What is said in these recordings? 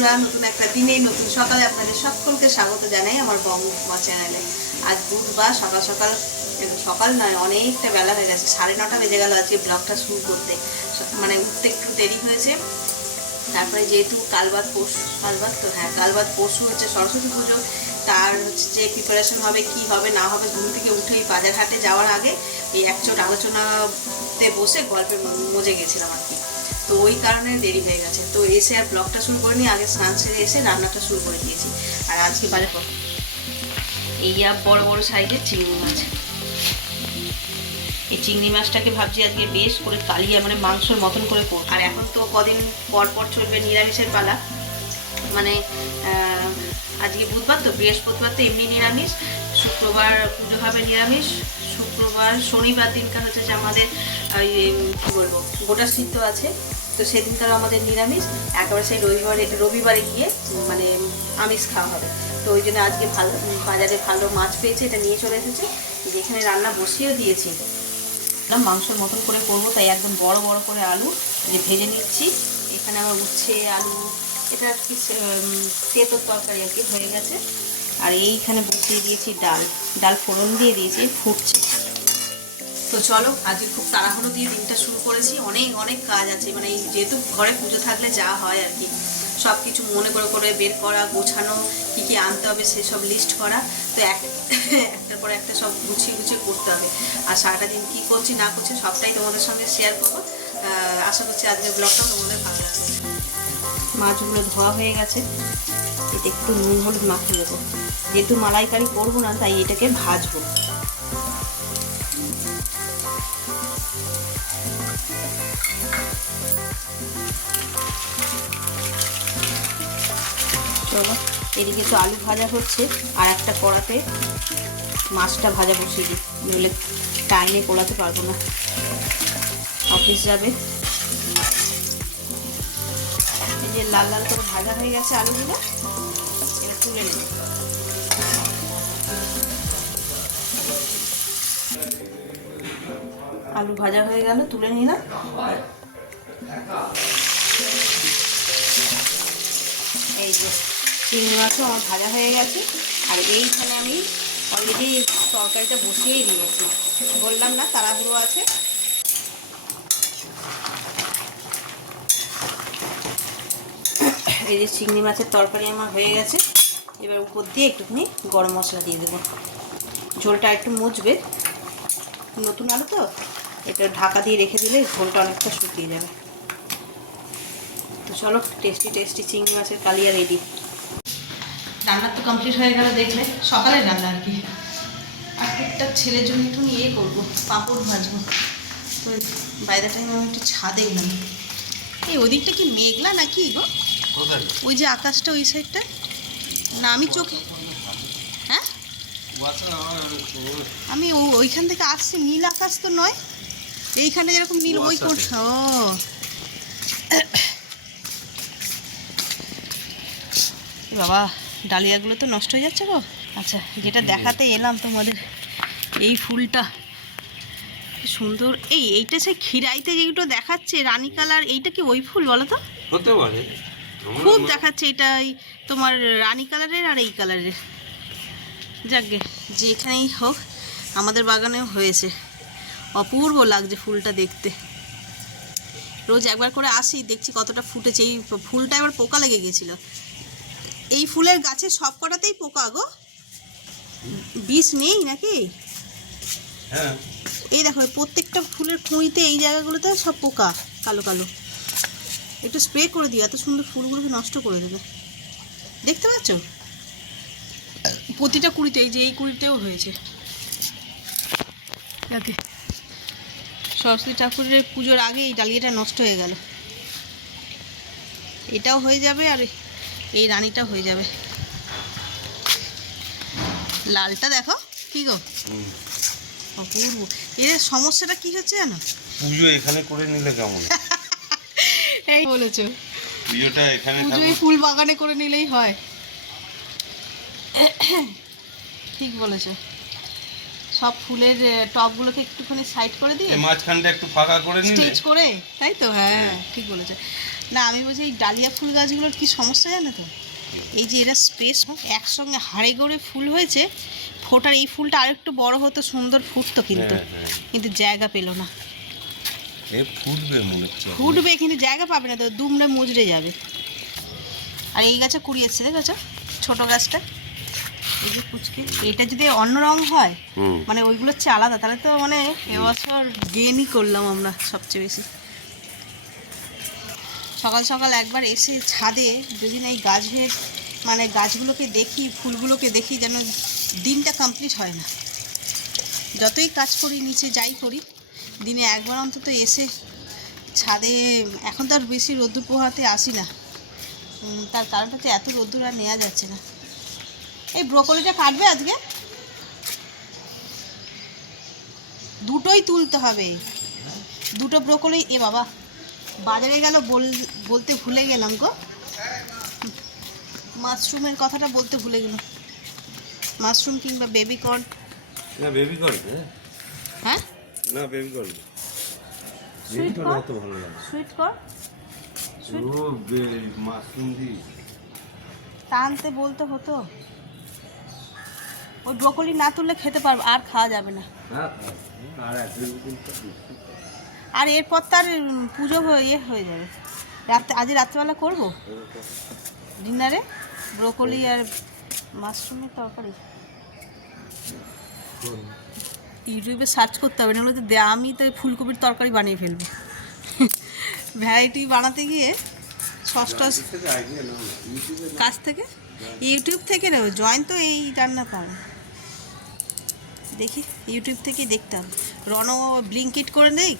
বন্ধুরা, নতুন একটা দিনে নতুন সকালে আপনাদের সকলকে স্বাগত জানাই আমার বঙ্গমা চ্যানেলে। আজ বুধবার, সকাল সকাল, সকাল নয় অনেকটা বেলা হয়ে গেছে, 9:30 বেজে গেল আজকে ব্লগটা শুরু করতে। মানে উঠতে একটু দেরি হয়েছে। তারপরে যেহেতু কাল বাদ পরশু হচ্ছে সরস্বতী পুজো, তার হচ্ছে যে প্রিপারেশন হবে, কি হবে না হবে, ঘুম থেকে উঠেই বাজার হাটে যাওয়ার আগে এই একচোট আলোচনাতে বসে গল্পের মজে গেছিলাম আর কি। তো ওই কারণে দেরি হয়ে গেছে। তো এসে আর ব্লগটা শুরু করিনি, আগে স্নান সেরে এসে রান্নাটা শুরু করে দিয়েছি। আর আজকে বাজার এই বড় বড় সাইজের চিংড়ি মাছ। এই চিংড়ি মাছটাকে ভাবছি আজকে বেশ করে কালিয়া, মানে মাংসের মতন করে করব। আর এখন তো কদিন পর পর চলবে নিরামিষের পালা। মানে আজকে বুধবার, তো বৃহস্পতিবার তো এমনি নিরামিষ, শুক্রবার পুজো হবে নিরামিষ, শুক্রবার শনিবার দিনকার হচ্ছে যে আমাদের কী বলবো গোটা সিদ্ধ আছে, তো সেদিনকারও আমাদের নিরামিষ। একেবারে সেই রবিবারে গিয়ে মানে আমিষ খাওয়া হবে। তো ওই জন্য আজকে ভালো বাজারে ভালো মাছ পেয়েছে, এটা নিয়ে চলে এসেছে। যেখানে রান্না বসিয়েও দিয়েছি, মাংসের মতন করে করবো, তাই একদম বড় বড় করে আলু যে ভেজে নিচ্ছি। এখানে আমার উচ্ছে আলু, এটা আর কি তেঁতোর তরকারি আর কি হয়ে গেছে। আর এইখানে বসিয়ে দিয়েছি ডাল ফোড়ন দিয়ে দিয়েছি, ফুটছে। তো চলো, আজকে খুব তাড়াহুড়ো দিয়ে দিনটা শুরু করেছি। অনেক কাজ আছে, মানে যেহেতু ঘরে পুজো থাকলে যা হয় আর কি, সব কিছু মনে করে বের করা, গোছানো, কী কী আনতে হবে সেসব লিস্ট করা। তো একটার পর একটা সব গুছিয়ে করতে হবে। আর সারাটা দিন কী করছি না করছি সবটাই তোমাদের সঙ্গে শেয়ার করবো। আশা করছি আজকের ব্লগটা তোমাদের ভালো লাগবে। মাছগুলো ধোয়া হয়ে গেছে, এতে একটু নুন হলুদ মাখিয়ে দেবো। যেহেতু মালাইকারি করবো না, তাই এটাকে ভাজবো। চলো, এদিকে তো আলু ভাজা হচ্ছে, আর একটা কড়াতে মাছটা ভাজা বসিয়ে দিই, নইলে টাইমে কোলাতে পারবো না, অফিস যাবে। এই যে লাল লাল করে ভাজা হয়ে গেছে আলুগুলো, এবার তুলে নেব। আলু ভাজা হয়ে গেল, তুলে নিলাম। এই যে চিংড়ি মাছও আমার ভাজা হয়ে গেছে। আর এইখানে আমি অলরেডি তরকারিটা বসিয়েই দিয়েছি, বললাম না তাড়াহুড়ো আছে। এই যে চিংড়ি মাছের তরকারি আমার হয়ে গেছে। এবার উপর দিয়ে একটুখানি গরম মশলা দিয়ে দেবো, ঝোলটা একটু মুছবে। নতুন আলু তো, এটা ঢাকা দিয়ে রেখে দিলে ঝোলটা অনেকটা শুকিয়ে যাবে। তো চলো, টেস্টি চিংড়ি মাছের কালিয়া রেডি। রান্না তো কমপ্লিট হয়ে গেল, দেখলে সকালের রান্না আর কি। আর একটা ছেলের জন্য একটু ইয়ে করবো, পাঁপড় ভাজবো। তো বাইরে টাইম আমি একটু ছাদে গেলাম। এই ওদিকটা কি মেঘলা নাকি গো? ওই যে আকাশটা ওই সাইডটা না, আমি চোখে, হ্যাঁ আমি ওইখান থেকে আসছি, নীল আকাশ তো নয়, এইখানে যেরকম নীল ওই করছে। ও বাবা, ডালিয়াগুলো তো নষ্ট হয়ে যাচ্ছে গো। আচ্ছা, যেটা দেখাতে এলাম তোমাদের, এই ফুলটা সুন্দর। এইটা সেই খিরাইতে যেগুলো দেখাচ্ছে রানী কালার, এইটা কি ওই ফুল বলো তো? হতে পারে, খুব দেখাচ্ছে এটা তোমার রানী কালারের আর এই কালারের। যাকগে, যেখানেই হোক আমাদের বাগানেও হয়েছে, অপূর্ব লাগছে ফুলটা দেখতে। রোজ একবার করে আসি, দেখছি কতটা ফুটেছে। এই ফুলটা এবার পোকা লেগে গেছিলো। এই ফুলের গাছে সব কটাতেই পোকা গো, বিষ নেই নাকি? হ্যাঁ, এই দেখো প্রত্যেকটা ফুলের কুঁড়িতে এই জায়গাগুলোতে সব পোকা, কালো কালো। একটু স্প্রে করে দিও, এত সুন্দর ফুলগুলোকে নষ্ট করে দেবে। দেখতে পাচ্ছ প্রতিটা কুঁড়িতে, এই যে এই কুঁড়িতেও হয়েছে। ওকে, সরস্বতী ঠাকুরের পুজোর আগে এই ডালিয়াটা নষ্ট হয়ে গেল। এটাও হয়ে যাবে আর এই রানীটাও হয়ে যাবে। লালটা দেখো কি গো, অপূর্ব। এর সমস্যাটা কি হচ্ছে জানো? পুজো এখানে করে নিলে কেমন? এই বলেছো, পুজোটা এখানে, পুজোয় ফুল বাগানে করে নিলেই হয়। ঠিক বলেছো, সব ফুলের টবগুলোকে একটুখানি সাইড করে দিয়ে মাঝখানটা একটু ফাঁকা করে নিলে, স্টেজ করে, তাই তো? হ্যাঁ ঠিক বলেছো। না আমি বলছি এই ডালিয়া ফুল গাছগুলোর কি সমস্যা জানো তো, এই যে এরা স্পেস একসঙ্গে হাড়ে গড়ে ফুল হয়েছে, ফোটার এই ফুলটা আরেকটু বড় হতো, সুন্দর ফুটতো কিন্তু কিন্তু জায়গা পেলো না। ফুটবে মনে হচ্ছে, ফুটবে কিন্তু জায়গা পাবে না তো, দুমড়ে মুজড়ে যাবে। আর এই গাছে কুড়ি এসছে দেখেছো, ছোটো গাছটা এই যে কুচকি, এটা যদি অন্য রং হয় মানে ওইগুলো হচ্ছে আলাদা, তাহলে তো মানে এবছর গেনই করলাম আমরা সবচেয়ে বেশি। সকাল সকাল একবার এসে ছাদে দুদিন এই গাছের মানে গাছগুলোকে দেখি, ফুলগুলোকে দেখি, যেন দিনটা কমপ্লিট হয় না। যতই কাজ করি, নিচে যাই করি, দিনে একবার অন্তত এসে ছাদে, এখন তো আর বেশি রোদ্দুর পোহাতে আসি না, তার কারণটা হচ্ছে এত রোদ্দুর আর নেওয়া যাচ্ছে না। এই ব্রোকলিটা কাটবে আজকে, দুটোই তুলতে হবে, দুটো ব্রোকলি। এ বাবা, বাজারে গেল বলতে ভুলে গেলাম গো, মাশরুমের কথাটা বলতে ভুলে গেলাম। মাশরুম কিংবা বেবি কর্ন। না বেবি কর্ন, হ্যাঁ না বেবি কর্ন, সুইট কর্ন এত ভালো লাগে। সুইট কর্ন, ও মাশরুম দি তা আনতে বলতে হতো। ওই ব্রোকলি না তুললে খেতে পারবো, আর খাওয়া যাবে না। আর আর এরপর তার পুজো হয়ে যাবে। আজ রাত্রেবেলা করবো ডিনারে ব্রোকলি আর মাশরুমের তরকারি। ইউটিউবে সার্চ করতে হবে, নাহলে তো আমি তো ফুলকপির তরকারি বানিয়ে ফেলবো। ভ্যারাইটি বানাতে গিয়ে ষষ্ঠ কাছ থেকে, ইউটিউব থেকে নেব, জয়েন তো এই রান্না পারে, দেখি ইউটিউব থেকেই দেখতে হবে। রনো ব্লিঙ্কিট করে নেই,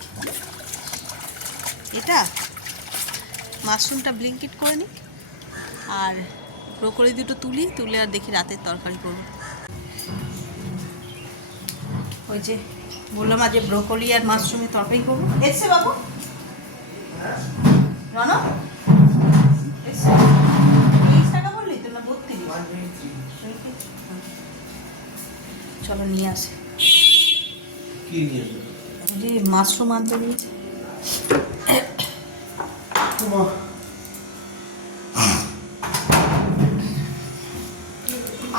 এটা মাশরুমটা ব্লিঙ্কিট করে নিই, আর ব্রোকলি দুটো তুলে আর দেখি রাতের তরকারি করবো। ওই যে বললাম আজ ব্রোকলি আর মাশরুমের তরকারি করবো। এসছে বাবু রনো, 30 টাকা বললি তো না 32? চলো নিয়ে আসে, যে মাশরুম আনতে দিয়েছে।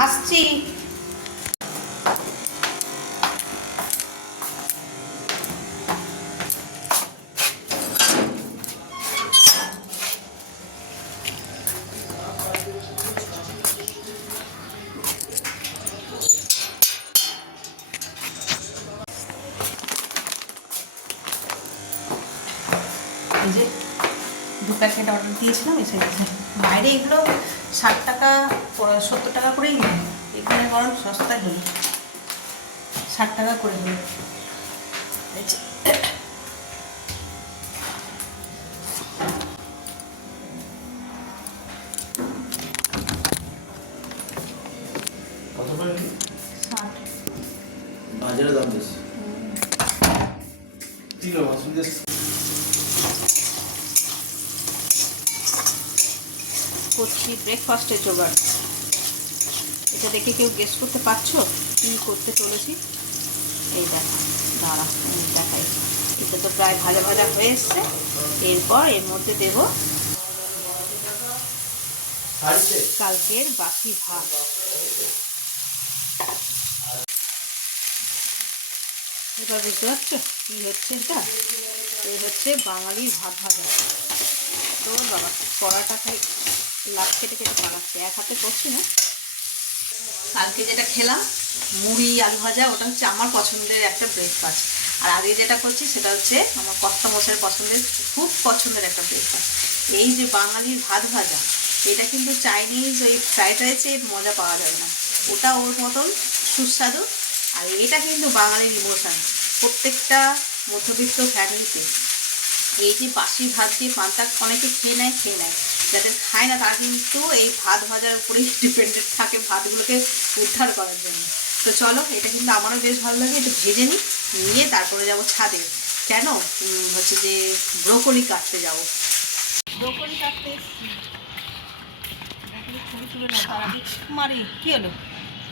আসছি। এই যে 2 প্যাকেট অর্ডার দিয়েছিলাম, এসে গেছে। বাইরে এগুলো 60 টাকা 70 টাকা করেই নেয়, এখানে বরং সস্তায় হলো, 60 টাকা করে হলো। বাজারে দাম বেশি। করছি ব্রেকফাস্টের জোগাড়। এটা দেখে কেউ গেস করতে পারছো কী করতে চলেছি? এই দেখো, দাঁড়া দেখাই। এটা তো প্রায় ভাজা ভাজা হয়ে এসছে। এরপর এর মধ্যে দেব কালকের বাকি ভাত। এবার বুঝতে পারছো কী হচ্ছে? এটা এই হচ্ছে বাঙালির ভাত ভাজা। তো বাবা কড়াটা খাই লাভ কেটে কেটে পাড়াচ্ছে, এক হাতে করছি না। কালকে যেটা খেলাম মুড়ি আলু ভাজা, ওটা হচ্ছে আমার পছন্দের একটা ব্রেকফাস্ট। আর আজকে যেটা করছি সেটা হচ্ছে আমার কর্তা মশাইয়ের পছন্দের, খুব পছন্দের একটা ব্রেকফাস্ট। এই যে বাঙালির ভাত ভাজা, এটা কিন্তু চাইনিজ ওই ফ্রাইড রাইসের মজা পাওয়া যায় না, ওটা ওর মতন সুস্বাদু। আর এটা কিন্তু বাঙালির ইমোশন, প্রত্যেকটা মধ্যবিত্ত ফ্যামিলিতে এই যে বাসি ভাত দিয়ে পান্তা অনেকে খেয়ে নেয়, যাদের খায় না তারা কিন্তু এই ভাত ভাজার উপরেই ডিপেন্ডেন্ট থাকে ভাতগুলোকে উদ্ধার করার জন্য। তো চলো, এটা কিন্তু আমারও বেশ ভালো লাগে, একটু ভেজে নিয়ে তারপরে যাব ছাদে। কেন হচ্ছে যে ব্রোকলি কাটতে যাব, ব্রোকলি কাটতে ছবি তুলে না তার আগে মারি। কী হলো?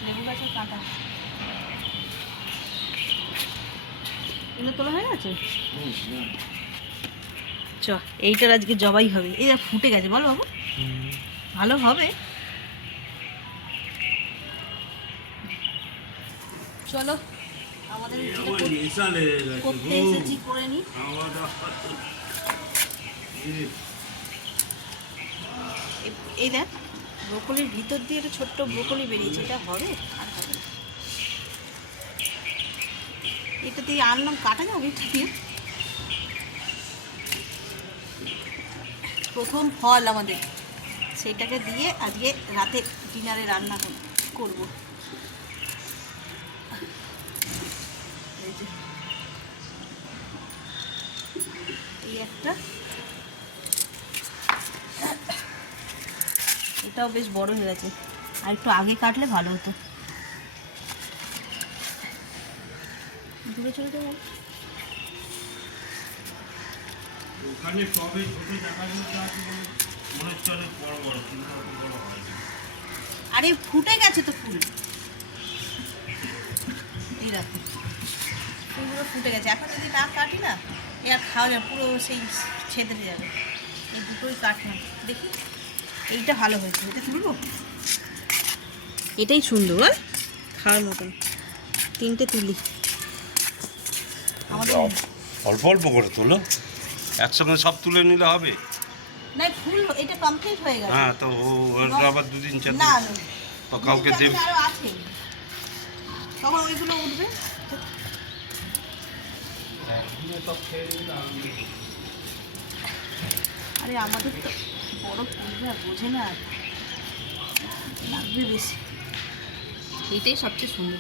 লেবু গাছের কাঁটা এগুলো তোলা হয়ে গেছে। এইটার আজকে জবাই হবে। এই ফুটে গেছে, বল বাবু, ভালো হবে। চলো আমাদের করতে এসেছি, করে নি। এই দেখ ব্রোকলির ভিতর দিয়ে একটা ছোট্ট ব্রোকলি বেরিয়েছে, এটা হবে আর হবে না। এটা দিয়ে আনলাম, কাটা যাবে এটা দিয়ে। প্রথম ফল আমাদের, সেইটাকে দিয়ে আজকে রাতে ডিনারে রান্না করবো। এই যে এই একটা, এটাও বেশ বড় হয়ে গেছে, আর একটু আগে কাটলে ভালো হতো। দূরে চলে যাবো। ওখানে সবে ছোট জায়গাগুলো আছে বলে মনে হচ্ছে অনেক বড় বড়, কিন্তু অত বড় হয় না। আরে ফুটে গেছে তো ফুল, এই দেখো ফুলগুলো ফুটে গেছে। এখন যদি না কাটি না, এ আর খাওয়া যাবে, পুরো সেই ছেদে যাবে। এই দুটোই কাটলাম, দেখি এইটা ভালো হয়েছে, এটা তুলবো। এটাই সুন্দর খাওয়ার মতন, তিনটে তুলি। আমাদের অল্প অল্প করে তুলো, একসঙ্গে সব তুলে নিলে হবে না, ফুল এটা কমপ্লিট হয়ে গেছে। হ্যাঁ, তো আবার দুদিন চার না তো কাউকে দেবে। আরো আছে, তখন ওইগুলো উঠবে। আরে আমাদের তো বড় ফুলরা বোঝে না, লাগবে বেশি। এইটাই সবচেয়ে সুন্দর,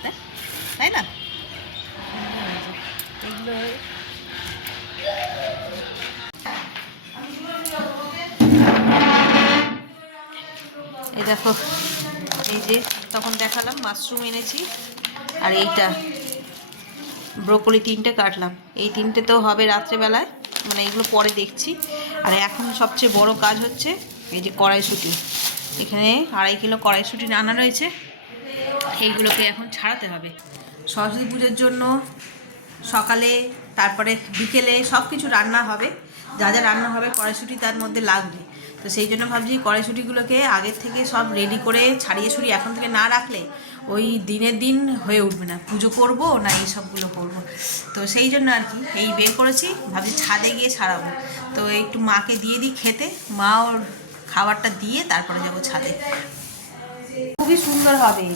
তাই না? এগুলো এই দেখো, এই যে তখন দেখালাম মাশরুম এনেছি, আর এইটা ব্রোকলি তিনটে কাটলাম। এই তিনটে তো হবে রাত্রেবেলায়, মানে এগুলো পরে দেখছি। আর এখন সবচেয়ে বড় কাজ হচ্ছে এই যে কড়াইশুঁটি। এখানে 2.5 কিলো কড়াইশুঁটি রান্না রয়েছে, এইগুলোকে এখন ছাড়াতে হবে সরস্বতী পুজোর জন্য। সকালে তারপরে বিকেলে সব কিছু রান্না হবে, যা যা রান্না হবে কড়াইশুঁটি তার মধ্যে লাগবে। তো সেই জন্য ভাবছি কড়াইশুঁটিগুলোকে আগের থেকে সব রেডি করে ছাড়িয়ে ছড়িয়ে এখন থেকে না রাখলে ওই দিনের দিন হয়ে উঠবে না, পুজো করব না এই সবগুলো করবো। তো সেই জন্য আর কি এই বের করেছি, ভাবছি ছাদে গিয়ে ছাড়াবো। তো একটু মাকে দিয়ে দিই খেতে, মা ওর খাবারটা দিয়ে তারপরে যাবো ছাদে। খুবই সুন্দর হবে,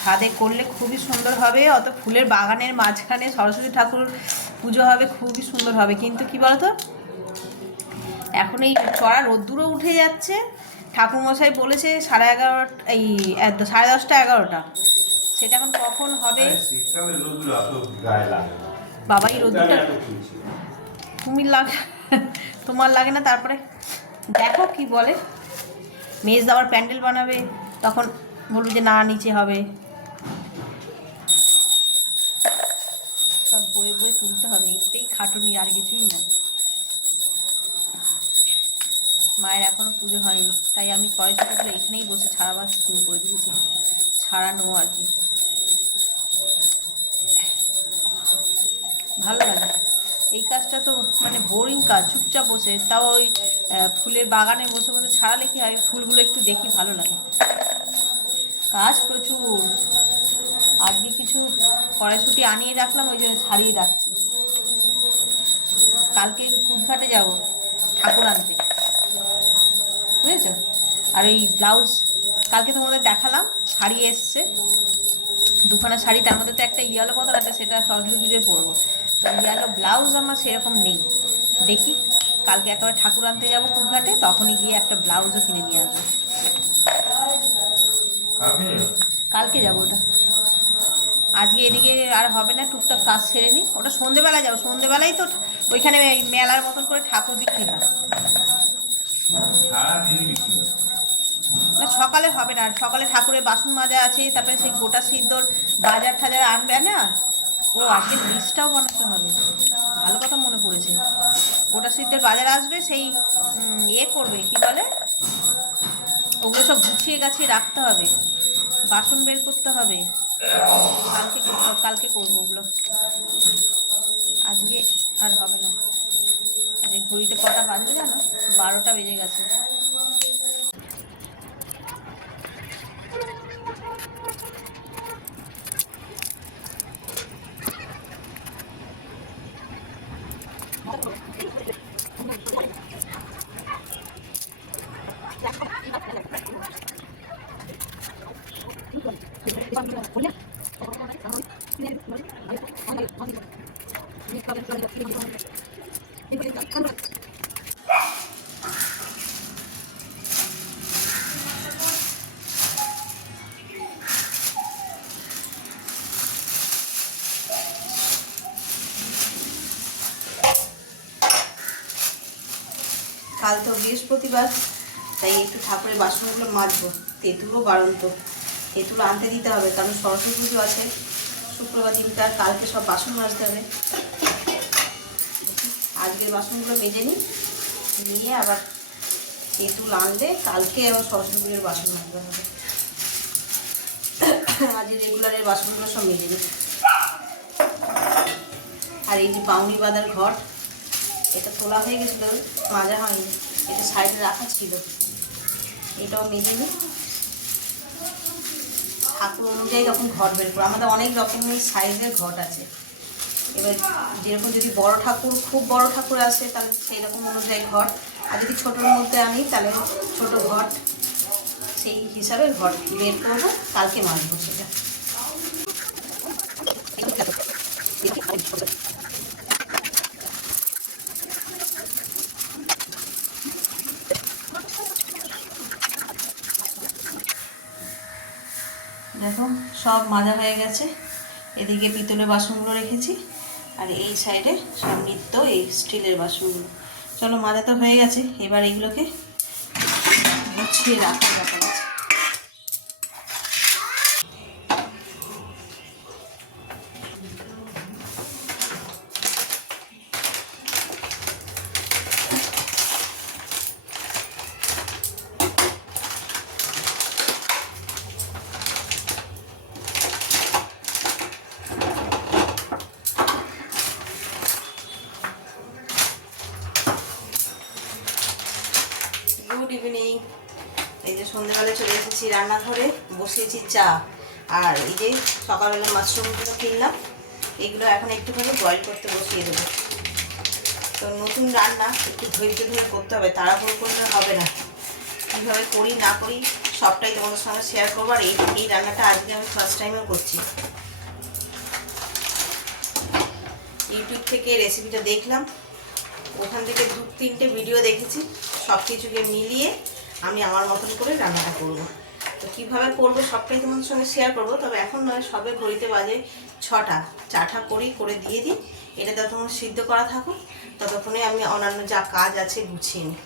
ছাদে করলে খুবই সুন্দর হবে। অত ফুলের বাগানের মাঝখানে সরস্বতী ঠাকুর পুজো হবে, খুবই সুন্দর হবে। কিন্তু কি বলতো, এখন এই চড়া রোদ্দুরও উঠে যাচ্ছে। ঠাকুরমশাই বলেছে 11:30, এই 10:30 11টা, সেটা এখন কখন হবে বাবা? এই রোদ্দুরটা তুমি লাগে, তোমার লাগে না? তারপরে দেখো কি বলে, মেজ আবার প্যান্ডেল বানাবে, তখন বলবো যে না নিচে হবে। সব বয়ে বয়ে তুলতে হবে, এইটাই খাটুনি, আর কিছুই না। মায়ের এখনও পুজো হয়নি, তাই আমি কড়াইশুঁটিগুলো এখানেই বসে ছাড়াবার শুরু করে দিয়েছি, ছাড়ানো আর কি। ভালো লাগে এই কাজটা, তো মানে বোরিং কাজ, চুপচাপ বসে, তাও ওই ফুলের বাগানে বসে বসে ছাড়ালে কি হয়, ফুলগুলো একটু দেখি ভালো লাগে। কাজ প্রচুর, আজকে কিছু কড়াইশুঁটি আনিয়ে রাখলাম, ওই জন্য ছাড়িয়ে রাখছি। কালকে কুদঘাটে যাব ঠাকুর আনতে, বুঝেছো? আর এই ব্লাউজ কালকে তোমাদের দেখালাম, শাড়ি এসছে, দুখানা শাড়ি, তার মধ্যে তো একটা ইয়েলো কতন আছে, সেটা সরস্বতী পুজোয় পরবো। তো ইয়েলো ব্লাউজ আমার সেরকম নেই, দেখি কালকে একেবারে ঠাকুর আনতে যাবো কুদঘাটে, তখনই গিয়ে একটা ব্লাউজও কিনে নিয়ে আসবো। কালকে যাবো ওটা, আজকে এদিকে আর হবে না, টুকটাক কাজ সেরে নিই। ওটা সন্ধেবেলা যাবো, সন্ধেবেলাই তো ওইখানে মেলার মতন করে ঠাকুর বিক্রি হয়। না সকালে হবে না, সকালে ঠাকুরের বাসন মাজা আছে, তারপরে সেই গোটা সিদ্ধর বাজার টাজার আনবে না। ও আজকে লিস্টটাও বানাতে হবে, ভালো কথা মনে পড়েছে। গোটা সিদ্ধের বাজার আসবে, সেই করবে কি বলে, ওগুলো সব গুছিয়ে গাছিয়ে রাখতে হবে, বাসন বের করতে হবে। কালকে করবো ওগুলো, আজকে আর হবে না। যে ঘড়িতে কটা বাজবে জানো? 12টা বেজে গেছে। কাল তো বৃহস্পতিবার, তাই একটু ঠাকুরের বাসনগুলো মাজবো। তেঁতুলও বাড়ন্ত, তেঁতুল আনতে দিতে হবে, কারণ সরস্বতী পুজো আছে শুক্রবার দিনটা, আর কালকে সব বাসন মাজতে হবে। আজকের বাসনগুলো মেজে নিই, নিয়ে আবার তেঁতুল আনলে কালকে আবার সরস্বতী পুজোর বাসন মাজতে হবে। আজকে রেগুলারের বাসনগুলো সব মেজে নিই। আর এই যে বাউনি বাঁধার ঘট, এটা তোলা হয়ে গেছিলো, মাজা হয়নি, এটা সাইডে রাখা ছিল, এটাও মেজে নিই। ঠাকুর অনুযায়ী তখন ঘট বের করবো, আমাদের অনেক রকমের সাইজের ঘট আছে। এবার যেরকম যদি বড় ঠাকুর, খুব বড় ঠাকুর আসে তাহলে সেই রকম অনুযায়ী ঘট, আর যদি ছোটোর মধ্যে আনি তাহলে ছোট ঘট, সেই হিসাবে ঘট বের করবো, কালকে মাজবো সেটা। দেখো সব মাজা হয়ে গেছে, এদিকে পিতলের বাসনগুলো রেখেছি, আর এই সাইডে সব নিত্য এই স্টিলের বাসনগুলো। চলো, মাজা তো হয়ে গেছে, এবার এগুলোকে গুছিয়ে রাখার ব্যাপার আছে। Good evening. এই যে সন্ধ্যেবেলায় চলে এসেছি রান্নাঘরে, বসিয়েছি চা, আর এই যে সকালবেলা মাশরুমগুলো কিনলাম, এগুলো এখন একটুখানি বয়েল করতে বসিয়ে দেবো। তো নতুন রান্না একটু ধৈর্য ধরে করতে হবে, তাড়াহুড়ো করলে হবে না। কীভাবে করি না করি সবটাই তোমাদের সঙ্গে শেয়ার করবো। আর এই রান্নাটা আজকে আমি ফার্স্ট টাইমও করছি। ইউটিউব থেকে রেসিপিটা দেখলাম, ওখান থেকে 2-3টে ভিডিও দেখেছি, সব কিছুকে মিলিয়ে আমি আমার মতন করে রান্নাটা করব। তো কীভাবে করবো সবটাই তোমাদের সঙ্গে শেয়ার করব। তবে এখন নয়, সবে ঘড়িতে বাজে 6টা, চাটা করে দিয়ে দিই, এটা ততক্ষণ সিদ্ধ করা থাকুক, ততক্ষণে আমি অন্যান্য যা কাজ আছে গুছিয়ে নিই।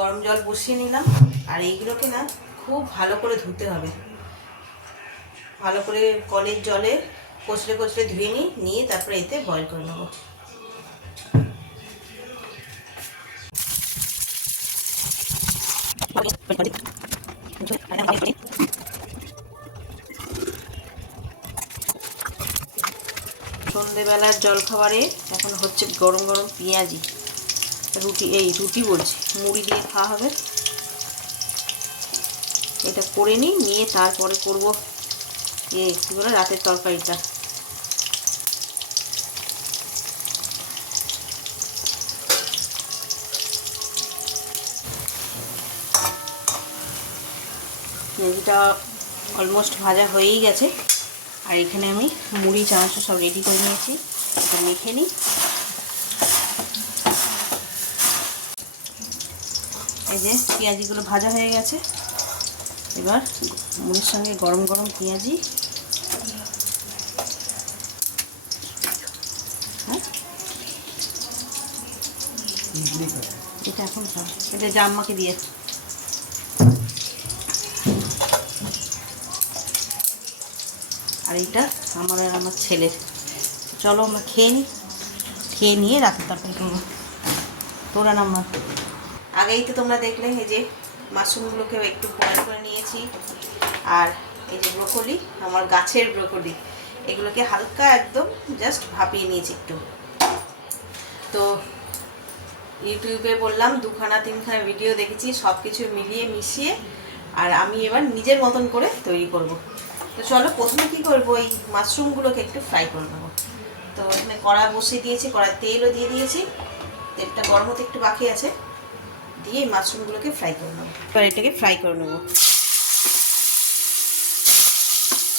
গরম জল বসিয়ে নিলাম, আর এইগুলোকে না খুব ভালো করে ধুতে হবে। ভালো করে কলের জলে কচলে কচলে ধুয়ে নিয়ে তারপরে এতে বয়েল করে নেব। সন্ধেবেলার জলখাবারে এখন হচ্ছে গরম গরম পেঁয়াজি রুটি, রুটি বলছি, মুড়ি দিয়ে খাওয়া হবে। এটা করে নিয়ে তারপরে করব কী বলে রাতের তরকারিটা। পেঁয়াজিটা অলমোস্ট ভাজা হয়েই গেছে, আর এখানে আমি মুড়ি চানাচুর সব রেডি করে নিয়েছি, এটা মেখে নিই। এই যে পেঁয়াজিগুলো ভাজা হয়ে গেছে, এবার মুড়ির সঙ্গে গরম গরম পেঁয়াজি, হ্যাঁ এটা এখন খাও, এটা জাম্মাকে দিয়ে। আর এইটা আমার আর আমার ছেলের। চলো আমরা খেয়ে নিই, খেয়ে নিয়ে রাতের তরকারি করবো। তোরা নাম্বার আগেই তো তোমরা দেখলে, এই যে মাশরুমগুলোকেও একটু বয়েল করে নিয়েছি। আর এই যে ব্রোকলি, আমার গাছের ব্রোকলি, এগুলোকে হালকা একদম জাস্ট ভাপিয়ে নিয়েছি একটু। তো ইউটিউবে বললাম 2-3খানা ভিডিও দেখেছি, সব কিছু মিলিয়ে মিশিয়ে আর আমি এবার নিজের মতন করে তৈরি করব। তো চলো প্রথমে কী করবো, এই মাশরুমগুলোকে একটু ফ্রাই করে নেবো। তো এখানে কড়া বসিয়ে দিয়েছি, কড়ায় তেলও দিয়ে দিয়েছি, তেলটা গরম হতে একটু বাকি আছে, দিয়ে এই মাশরুমগুলোকে ফ্রাই করে নেবো। এবার এটাকে ফ্রাই করে নেবো,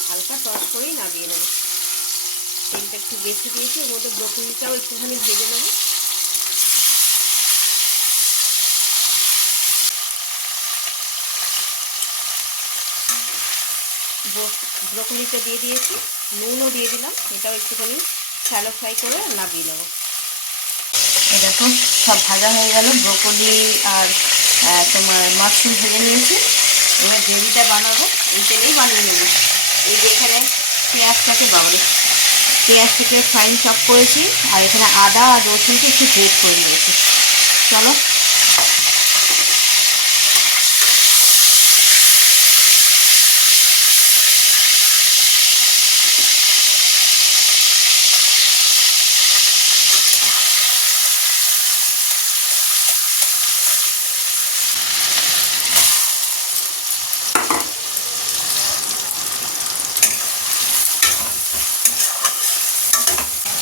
হালকা টস করেই নামিয়ে নেবো। তেলটা একটু বেশি দিয়েছি, ওর মধ্যে ব্রোকলিটাও একটুখানি ভেজে নেবো। ব্রোকলিটা দিয়ে দিয়েছি, নুনও দিয়ে দিলাম, এটাও একটুখানি শ্যালো ফ্রাই করে নামিয়ে নেবো। এই দেখো সব ভাজা হয়ে গেল, ব্রোকলি আর তোমার মাশরুম ভেজে নিয়েছি। এবার গ্রেভিটা বানাবো, এই তেলেই বানিয়ে নেবো। এই যে এখানে পেঁয়াজটাকে পেঁয়াজটাকে ফাইন চপ করেছি, আর এখানে আদা আর রসুনকে একটু গ্রেট করে নিয়েছি। চলো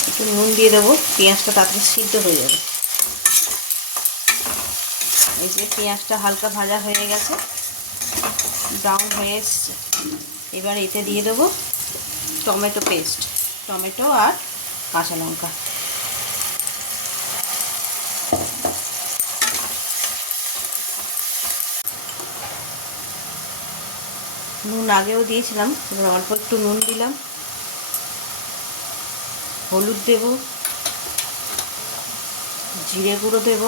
একটু নুন দিয়ে দেবো, পেঁয়াজটা তাড়াতাড়ি সিদ্ধ হয়ে যাবে। এই যে পেঁয়াজটা হালকা ভাজা হয়ে গেছে, ব্রাউন হয়ে এসছে। এবার এতে দিয়ে দেবো টমেটো পেস্ট, টমেটো আর কাঁচা লঙ্কা। নুন আগেও দিয়েছিলাম, এবার অল্প একটু নুন দিলাম, হলুদ দেব, জিরে গুঁড়ো দেব,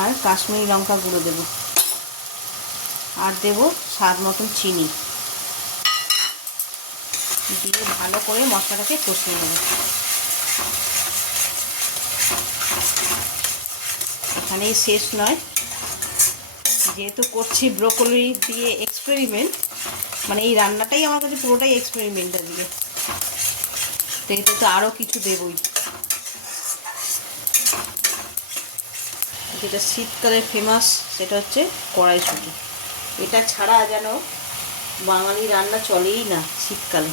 আর কাশ্মীরি লঙ্কা গুঁড়ো দেব, আর দেব স্বাদ মতন চিনি দিয়ে ভালো করে মশলাটাকে কষিয়ে নেব। এখানেই শেষ নয়, যেহেতু করছি ব্রোকলি দিয়ে এক্সপেরিমেন্ট, মানে এই রান্নাটাই আমার কাছে পুরোটাই এক্সপেরিমেন্টের দিকে, তো এতে তো আরও কিছু দেবই। যেটা শীতকালে ফেমাস সেটা হচ্ছে কড়াইশুঁটি, এটা ছাড়া যেন বাঙালি রান্না চলেই না শীতকালে।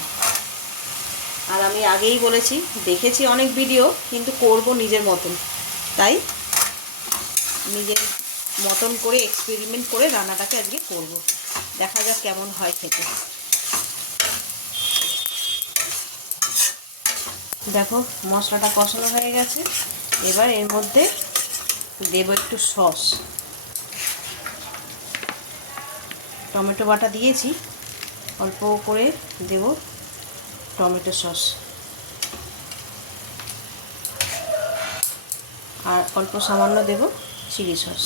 আর আমি আগেই বলেছি, দেখেছি অনেক ভিডিও, কিন্তু করব নিজের মতন, তাই নিজের মতন করে এক্সপেরিমেন্ট করে রান্নাটাকে আজকে করব, দেখা যাক কেমন হয় খেতে। দেখো মশলাটা কষানো হয়ে গেছে, এবার এর মধ্যে দেব একটু সস। টমেটো বাটা দিয়েছি, অল্প করে দেব টমেটো সস, আর অল্প সামান্য দেব চিলি সস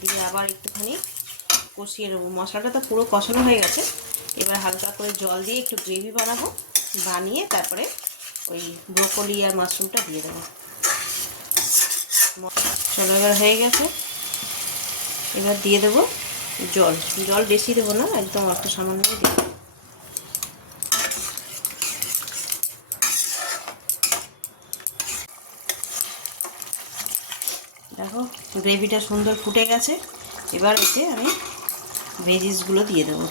দিয়ে আবার একটুখানি কষিয়ে নেবো। মশলাটা তো পুরো কষানো হয়ে গেছে, এবার হালকা করে জল দিয়ে একটু গ্রেভি বানাবো, বানিয়ে তারপরে ওই ব্রোকলি আর মাশরুমটা দিয়ে দেবো। চলো এবার হয়ে গেছে, এবার দিয়ে দেবো জল। জল বেশি দেবো না, একদম অল্প সামান্যই দেবো। দেখো গ্রেভিটা সুন্দর ফুটে গেছে, এবার এতে আমি ভেজিসগুলো দিয়ে দেবো।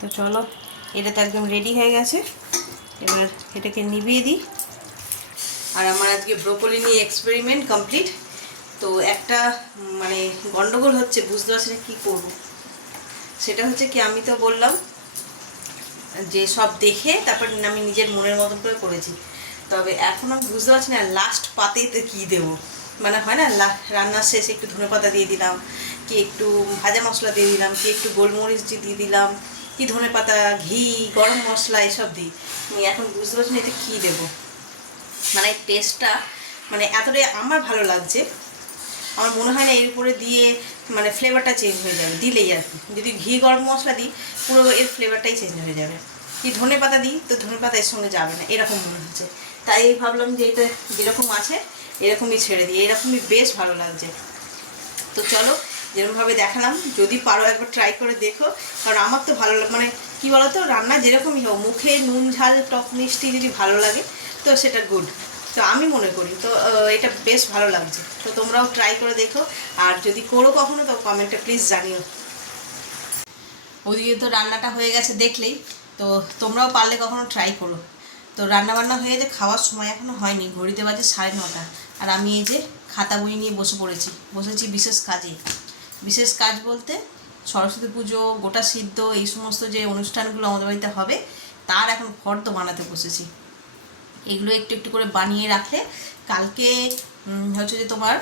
তো চলো, এটা তো একদম রেডি হয়ে গেছে, এবার এটাকে নিভিয়ে দিই। আর আমার আজকে ব্রোকলি নিয়ে এক্সপেরিমেন্ট কমপ্লিট। তো একটা মানে গন্ডগোল হচ্ছে, বুঝতে পারছি না কী করবো। সেটা হচ্ছে কি, আমি তো বললাম যে সব দেখে তারপর আমি নিজের মনের মতন করে করেছি, তবে এখন আমি বুঝতে পারছি না লাস্ট পাতেতে কী দেবো। মানে হয় না রান্নার শেষে একটু ধনেপাতা দিয়ে দিলাম, কি একটু ভাজা মশলা দিয়ে দিলাম, কি একটু গোলমরিচ দিয়ে দিলাম, কি ধনেপাতা, ঘি, গরম মশলা এসব দিই। আমি এখন বুঝতে পারছি না এতে কী দেবো। মানে টেস্টটা মানে এতটাই আমার ভালো লাগছে, আমার মনে হয় না এর উপরে দিয়ে মানে ফ্লেভারটা চেঞ্জ হয়ে যাবে দিলেই আর কি। যদি ঘি গরম মশলা দিই পুরো এর ফ্লেভারটাই চেঞ্জ হয়ে যাবে। কি ধনে পাতা দিই তো ধনে পাতা এর সঙ্গে যাবে না এরকম মনে হচ্ছে। তাই ভাবলাম যে এটা যেরকম আছে এরকমই ছেড়ে দিই, এরকমই বেশ ভালো লাগছে। তো চলো যেরকমভাবে দেখালাম যদি পারো একবার ট্রাই করে দেখো, কারণ আমার তো ভালো মানে কী বলো তো, রান্না যেরকমই হোক মুখে নুন ঝাল টক মিষ্টি যদি ভালো লাগে তো সেটা গুড, তো আমি মনে করি তো এটা বেশ ভালো লাগছে। তো তোমরাও ট্রাই করে দেখো, আর যদি করো কখনো তো কমেন্টে প্লিজ জানিও। ওদিকে তো রান্নাটা হয়ে গেছে দেখলেই, তো তোমরাও পারলে কখনো ট্রাই করো। তো রান্নাবান্না হয়ে গেছে, খাওয়ার সময় এখনও হয়নি, ঘড়িতে বাজে 9:30, আর আমি এই যে খাতা বই নিয়ে বসেছি বিশেষ কাজে। বিশেষ কাজ বলতে সরস্বতী পুজো, গোটা সিদ্ধ, এই সমস্ত যে অনুষ্ঠানগুলো আমাদের বাড়িতে হবে তার এখন ফর্দ বানাতে বসেছি। এগুলো একটু একটু করে বানিয়ে রাখলে কালকে হচ্ছে যে তোমার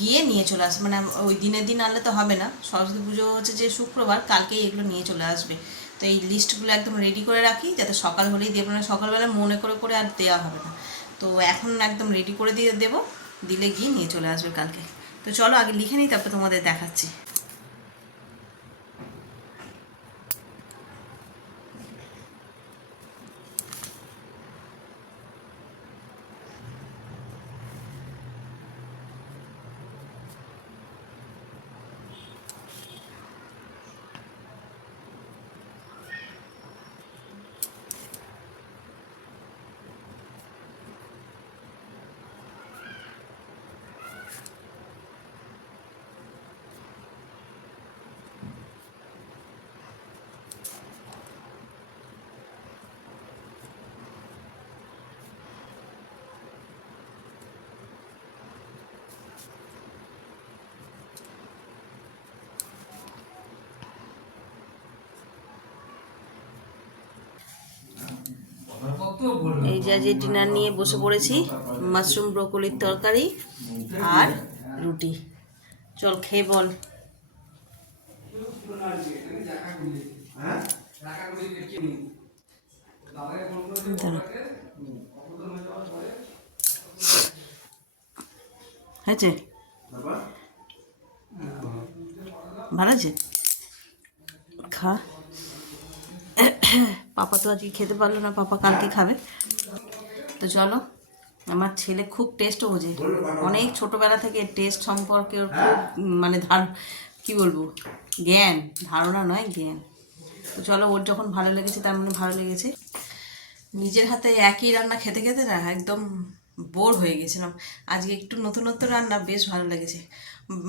গিয়ে নিয়ে চলে আসবে, মানে ওই দিনের দিন আনলে তো হবে না, সরস্বতী পুজো হচ্ছে যে শুক্রবার, কালকেই এগুলো নিয়ে চলে আসবে। তো এই লিস্টগুলো একদম রেডি করে রাখি যাতে সকাল হলেই দেবো, না সকালবেলা মনে করে আর দেওয়া হবে না। তো এখন একদম রেডি করে দিয়ে দেবো, দিলে গিয়ে নিয়ে চলে আসবে কালকে। তো চলো আগে লিখে নিই তারপর তোমাদের দেখাচ্ছি। এই যে আজকে ডিনার নিয়ে বসে পড়েছি, মাশরুম ব্রোকলির তরকারি আর রুটি। চল খেয়ে বল। হয়েছে? ভালো আছে? খা। পাপা তো আজকে খেতে পারলো না, পাপা কালকে খাবে। তো চলো, আমার ছেলে খুব টেস্টও বোঝে, অনেক ছোটোবেলা থেকে টেস্ট সম্পর্কে ওর খুব মানে কী বলবো, জ্ঞান, ধারণা নয় জ্ঞান। তো চলো, ওর যখন ভালো লেগেছে তার মানে ভালো লেগেছে। নিজের হাতে একই রান্না খেতে খেতে না একদম বোর হয়ে গেছিলাম। আজকে একটু নতুনত্ব রান্না বেশ ভালো লেগেছে।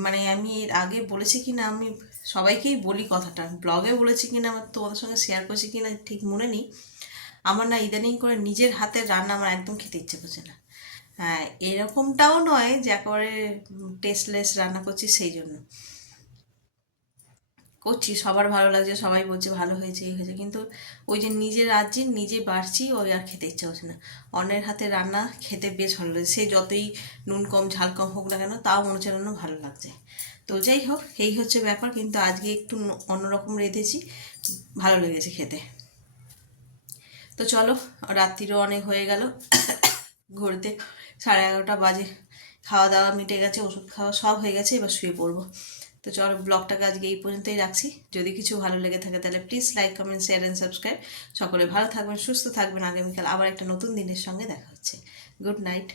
মানে আমি এর আগে বলেছি কি না, আমি সবাইকেই বলি কথাটা, ব্লগে বলেছি কি না, আমার তোমাদের সঙ্গে শেয়ার করছি কি না ঠিক মনে নেই। আমার না ইদানিং করে নিজের হাতের রান্না আমার একদম খেতে ইচ্ছে করছে না। হ্যাঁ, এরকমটাও নয় যে একেবারে টেস্টলেস রান্না করছি, সেই জন্য করছি, সবার ভালো লাগছে, সবাই বলছে ভালো হয়েছে এই হয়েছে, কিন্তু ওই যে নিজের রাজ্যে নিজে বাড়ছি ওই আর খেতে ইচ্ছা হচ্ছে না। অন্যের হাতে রান্না খেতে বেশ ভালো লাগে, সে যতই নুন কম ঝাল কম হোক না কেন তাও মনে হচ্ছে যেন ভালো লাগছে। তো যাই হোক, এই হচ্ছে ব্যাপার, কিন্তু আজকে একটু অন্যরকম রেঁধেছি, ভালো লেগেছে খেতে। তো চলো, রাত্রিরও অনেক হয়ে গেল, ঘড়িতে 11:30 বাজে, খাওয়া দাওয়া মিটে গেছে, ওষুধ খাওয়া সব হয়ে গেছে, এবার শুয়ে পড়বো। তো চলো, ব্লগটাকে আজকে এই পর্যন্তই রাখছি। যদি কিছু ভালো লেগে থাকে তাহলে please like, comment, share and subscribe. সকলে ভালো থাকবেন, সুস্থ থাকবেন। আগামীকাল আবার একটা নতুন দিনের সঙ্গে দেখা হচ্ছে। Good night.